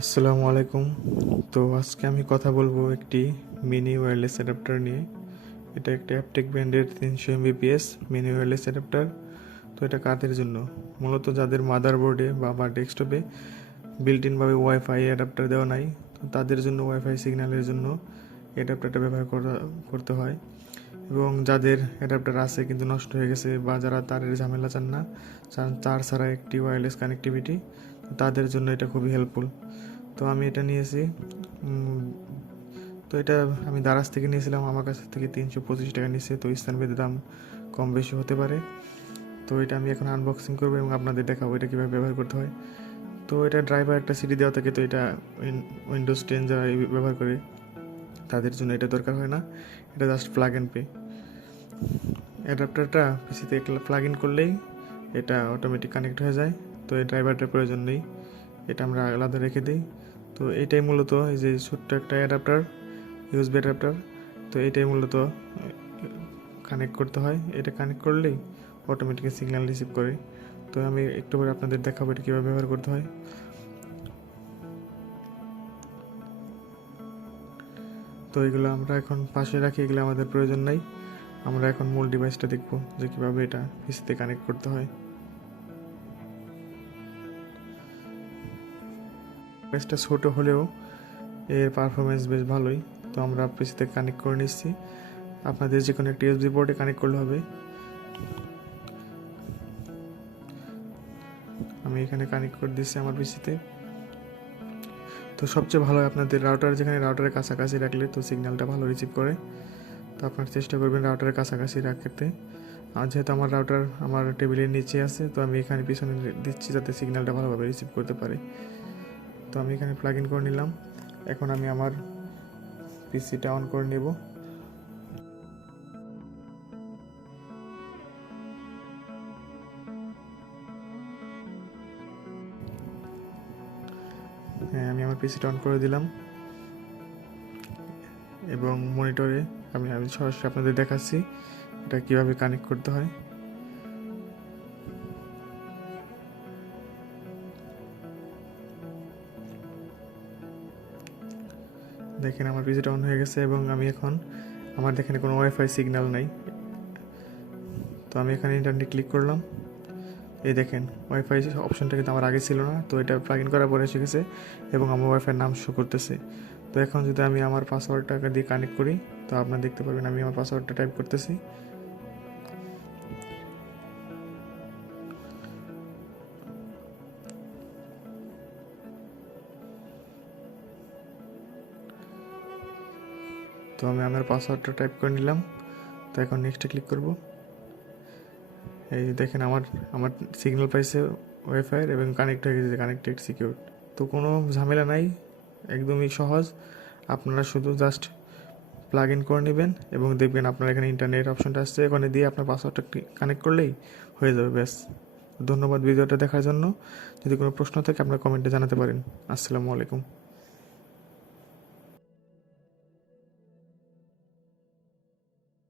আসসালামু আলাইকুম। তো আজকে আমি কথা বলবো একটি মিনি ওয়্যারলেস অ্যাডাপ্টার নিয়ে। এটা একটি অ্যাপটেক ব্র্যান্ডের 300 Mbps মিনি ওয়্যারলেস অ্যাডাপ্টার। তো এটা কাদের জন্য? মূলত যাদের মাদারবোর্ডে বা ডেস্কটপে বিল্ট ইনভাবে ওয়াইফাই অ্যাডাপ্টার দেওয়া নাই, তো তাদের জন্য ওয়াইফাই সিগন্যালের জন্য অ্যাডাপ্টারটা ব্যবহার করতে হয়। এবং যাদের অ্যাডাপ্টার আছে কিন্তু নষ্ট হয়ে গেছে, বা যারা তারের ঝামেলা চান না, তার ছাড়া একটি ওয়্যারলেস কানেক্টিভিটি, তাদের জন্য এটা খুবই হেল্পফুল। তো আমি এটা নিয়েছি। তো এটা আমি দারাজ থেকে নিয়েছিলাম, আমার কাছ থেকে 325 টাকা নিয়েছে। তো স্থানভেদে দাম কম বেশি হতে পারে। তো এটা আমি এখন আনবক্সিং করবো এবং আপনাদের দেখাবো এটা কীভাবে ব্যবহার করতে হয়। তো এটা ড্রাইভার একটা সিডি দেওয়া থাকে, তো এটা উইন্ডোজ 10 যারা ব্যবহার করে তাদের জন্য এটা দরকার হয় না। এটা জাস্ট প্লাগ অ্যান্ড পে। অ্যাডাপ্টারটা পিসিতে প্লাগ ইন করলেই এটা অটোমেটিক কানেক্ট হয়ে যায়। তো এই ড্রাইভারটার প্রয়োজন নেই, এটা আমরা আলাদা রেখে দিই। তো এটাই মূলত এই যে ছোট্ট একটা অ্যাডাপ্টার, ইউএসবি অ্যাডাপ্টার। তো এটাই মূলত কানেক্ট করতে হয়। এটা কানেক্ট করলেই অটোমেটিক সিগন্যাল রিসিভ করে। তো আমি একটু পরে আপনাদের দেখাবো এটা কীভাবে ব্যবহার করতে হয়। তো এগুলো আমরা এখন পাশে রাখি, এগুলো আমাদের প্রয়োজন নাই। আমরা এখন মূল ডিভাইসটা দেখব যে কীভাবে এটা পিসিতে কানেক্ট করতে হয়। ডিভাইসটা ছোট হলেও এর পারফরমেন্স বেশ ভালোই। তো আমরা পিসিতে কানেক্ট করে নিচ্ছি। আপনাদের যে কোনো একটা ইউএসবি পোর্টে কানেক্ট করলে হবে। আমি এখানে কানেক্ট করে দিচ্ছি আমার পিসিতে। তো সবচেয়ে ভালো আপনাদের রাউটার, যেখানে রাউটারের কাছাকাছি রাখলে তো সিগন্যালটা ভালো রিসিভ করে। তো আপনারা চেষ্টা করবেন রাউটারের কাছাকাছি রাখতে। আর যেহেতু আমার রাউটার আমার টেবিলের নিচে আছে, তো আমি এখানে পিছনে দিচ্ছি যাতে সিগন্যালটা ভালোভাবে রিসিভ করতে পারে। তো আমি এখানে প্লাগ ইন করে নিলাম। এখন আমি আমার পিসিটা অন করে নেব। হ্যাঁ, আমি আমার পিসিটা অন করে দিলাম এবং মনিটরে আমি সরাসরি আপনাদের দেখাচ্ছি এটা কীভাবে কানেক্ট করতে হয়। দেখেন আমার পিসিটা অন হয়ে গেছে এবং আমি এখন আমার এখানে কোনো ওয়াইফাই সিগন্যাল নাই। তো আমি এখানে ইন্টারনেটে ক্লিক করলাম। এই দেখেন ওয়াইফাই অপশনটা কিন্তু আমার আগে ছিল না, তো এটা প্লাগ ইন করার পরে এসে গেছে এবং আমার ওয়াইফাইয়ের নাম শো করতেছে। তো এখন যদি আমি আমার পাসওয়ার্ডটা দিয়ে কানেক্ট করি, তো আপনারা দেখতে পারবেন আমি আমার পাসওয়ার্ডটা টাইপ করতেছি। তো আমি আমার পাসওয়ার্ডটা টাইপ করে নিলাম। তো এখন নেক্সটে ক্লিক করব। এই দেখেন আমার আমার সিগন্যাল পাইছে ওয়াইফাইয়ের এবং কানেক্ট হয়ে গেছে, কানেক্টেড সিকিউর। তো কোনো ঝামেলা নাই, একদমই সহজ। আপনারা শুধু জাস্ট প্লাগ ইন করে নেবেন এবং দেখবেন আপনার এখানে ইন্টারনেট অপশনটা আসছে, এখানে দিয়ে আপনার পাসওয়ার্ডটা কানেক্ট করলেই হয়ে যাবে, ব্যাস। ধন্যবাদ ভিডিওটা দেখার জন্য। যদি কোনো প্রশ্ন থাকে আপনারা কমেন্টে জানাতে পারেন। আসসালামু আলাইকুম।